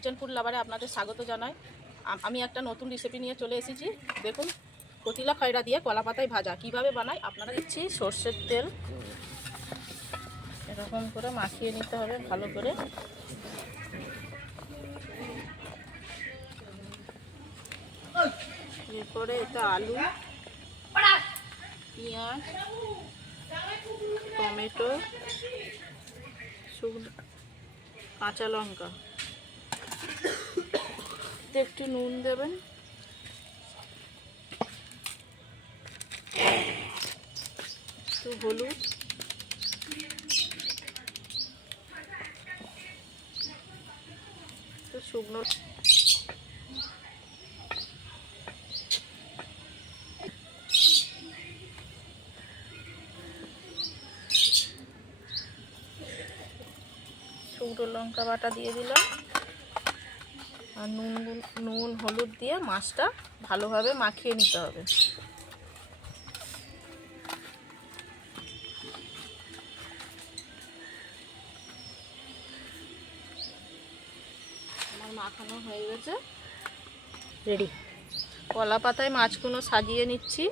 Kitchen food লাভারে আপনাদের স্বাগত জানাই। আমি একটা নতুন রেসিপি নিয়ে চলে এসেছি। দেখুন, কতিলা খয়রা দিয়ে কলা পাতায় ভাজা। কীভাবে বানাই? আপনারা দিচ্ছি সর্ষের তেল। এরকম করে মাখিয়ে নিতে হবে ভালো করে। এরপরে এটা আলু, পেঁয়াজ, টমেটো, শুকনো কাঁচা লঙ্কা। এতে একটু নুন দেবেন। একটু হলুদ। শুকনো। শুকনো লঙ্কা বাটা দিয়ে দিলাম। আর নুন নুন হলুদ দিয়ে মাছটা ভালোভাবে মাখিয়ে নিতে হবে। আমার মাখানো হয়ে গেছে। রেডি কলা পাতায় মাছগুলো সাজিয়ে নিচ্ছি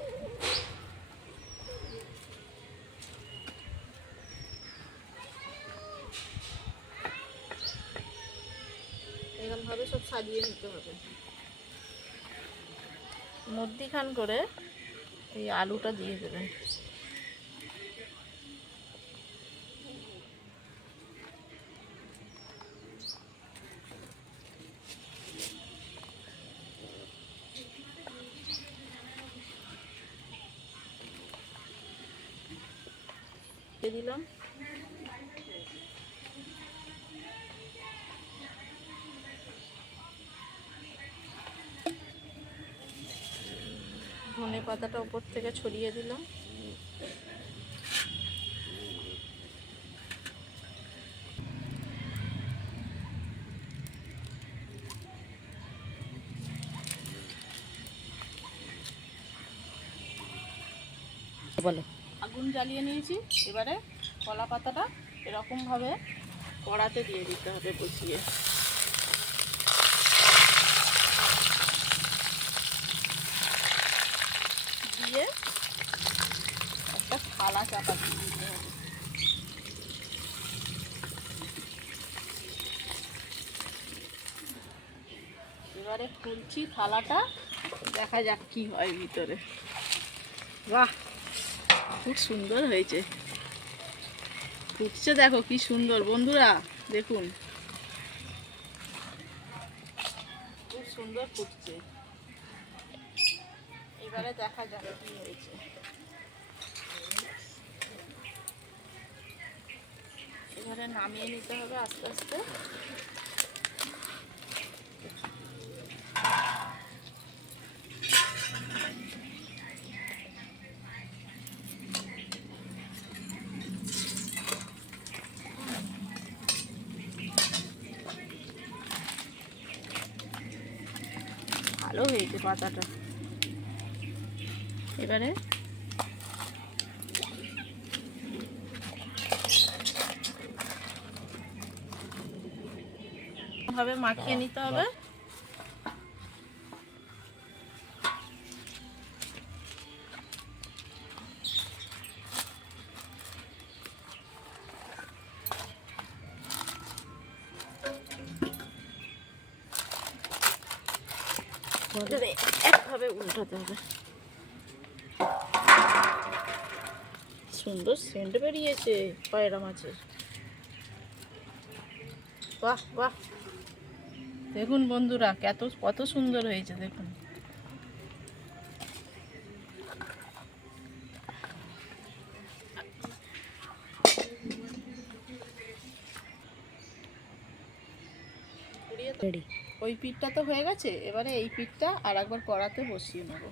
এরকমভাবে সব সাজিয়ে নিতে হবে। মধ্যিখান করে এই আলুটা দিয়ে দেবেন। দিলাম? ধনে পাতাটা উপর থেকে ছড়িয়ে দিলাম। বলো। আগুন জ্বালিয়ে নিয়েছি। এবারে কলা পাতাটা এরকমভাবে কড়াতে দিয়ে দিতে হবে বসিয়ে। দিয়ে একটা থালা চাপা দিয়ে দিতে হবে। এবারে খুলছি থালাটা, দেখা যাক কি হয় ভিতরে। বাহ, খুব সুন্দর হয়েছে। ফুটছে দেখো কি সুন্দর, বন্ধুরা, দেখুন। খুব সুন্দর ফুটছে। এবারে দেখা যাক কি হয়েছে। এবারে নামিয়ে নিতে হবে আস্তে আস্তে। ভালো হয়েছে পাতাটা। এবারে। ভাবে মাখিয়ে নিতে হবে। একভাবে উল্টাতে হবে। সুন্দর সেন্ট বেরিয়েছে পায়রা মাছের। বাহ বাহ। দেখুন বন্ধুরা কত কত সুন্দর হয়েছে দেখুন। ওই পিঠটা তো হয়ে গেছে এবারে এই পিঠটা আর একবার কড়াতে বসিয়ে নেব।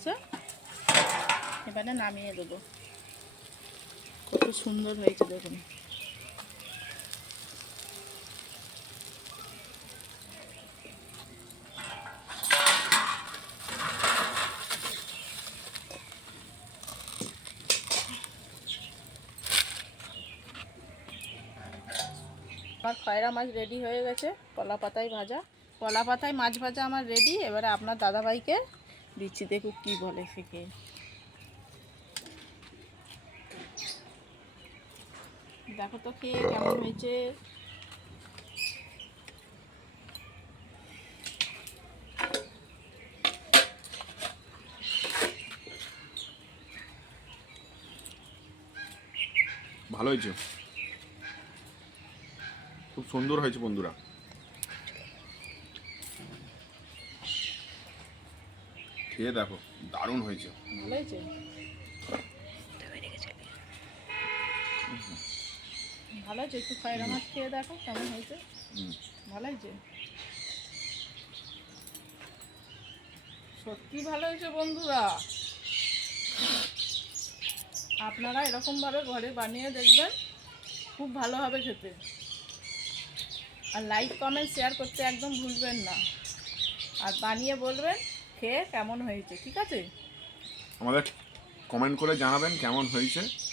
হয়েছে। এবারে নামিয়ে দেবো। কত সুন্দর হয়েছে দেখুন। আমার খয়রা মাছ রেডি হয়ে গেছে কলা পাতায় ভাজা। কলা পাতায় মাছ ভাজা আমার রেডি এবারে আপনার দাদাভাইকে দিচ্ছি দেখুক কি বলে ফিকে দেখো তো খেয়ে কেমন হয়েছে। ভালো হয়েছে। খুব সুন্দর হয়েছে বন্ধুরা। খেয়ে দেখো দারুণ হয়েছে। ভালো হয়েছে? একটু খয়রা মাছ খেয়ে দেখো কেমন হয়েছে? ভালো হয়েছে? সত্যি ভালো হয়েছে বন্ধুরা। আপনারা এরকমভাবে ঘরে বানিয়ে দেখবেন খুব ভালো হবে খেতে। আর লাইক কমেন্ট শেয়ার করতে একদম ভুলবেন না। আর বানিয়ে বলবেন খেয়ে কেমন হয়েছে ঠিক আছে? আমাদের কমেন্ট করে জানাবেন কেমন হয়েছে।